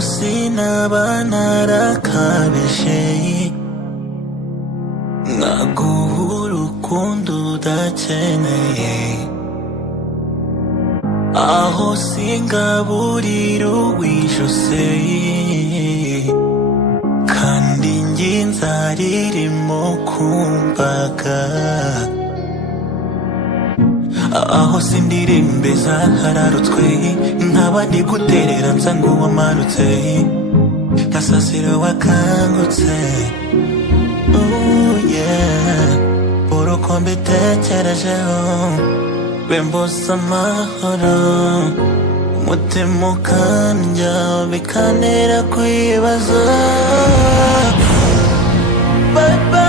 sinaba narakabije nkaguha urukundo udakeneye, aho singaburira uwijuse kandi njye inzara irimo kumbaga, aho sindirimbe zahararutswe nkaba ndi guterera nsa nguwamanutse ngasasira wakangutse. Uruko mbitekerejeho bimbuza amahoro, umutima ukandya bikantera kwibaza. Bye bye.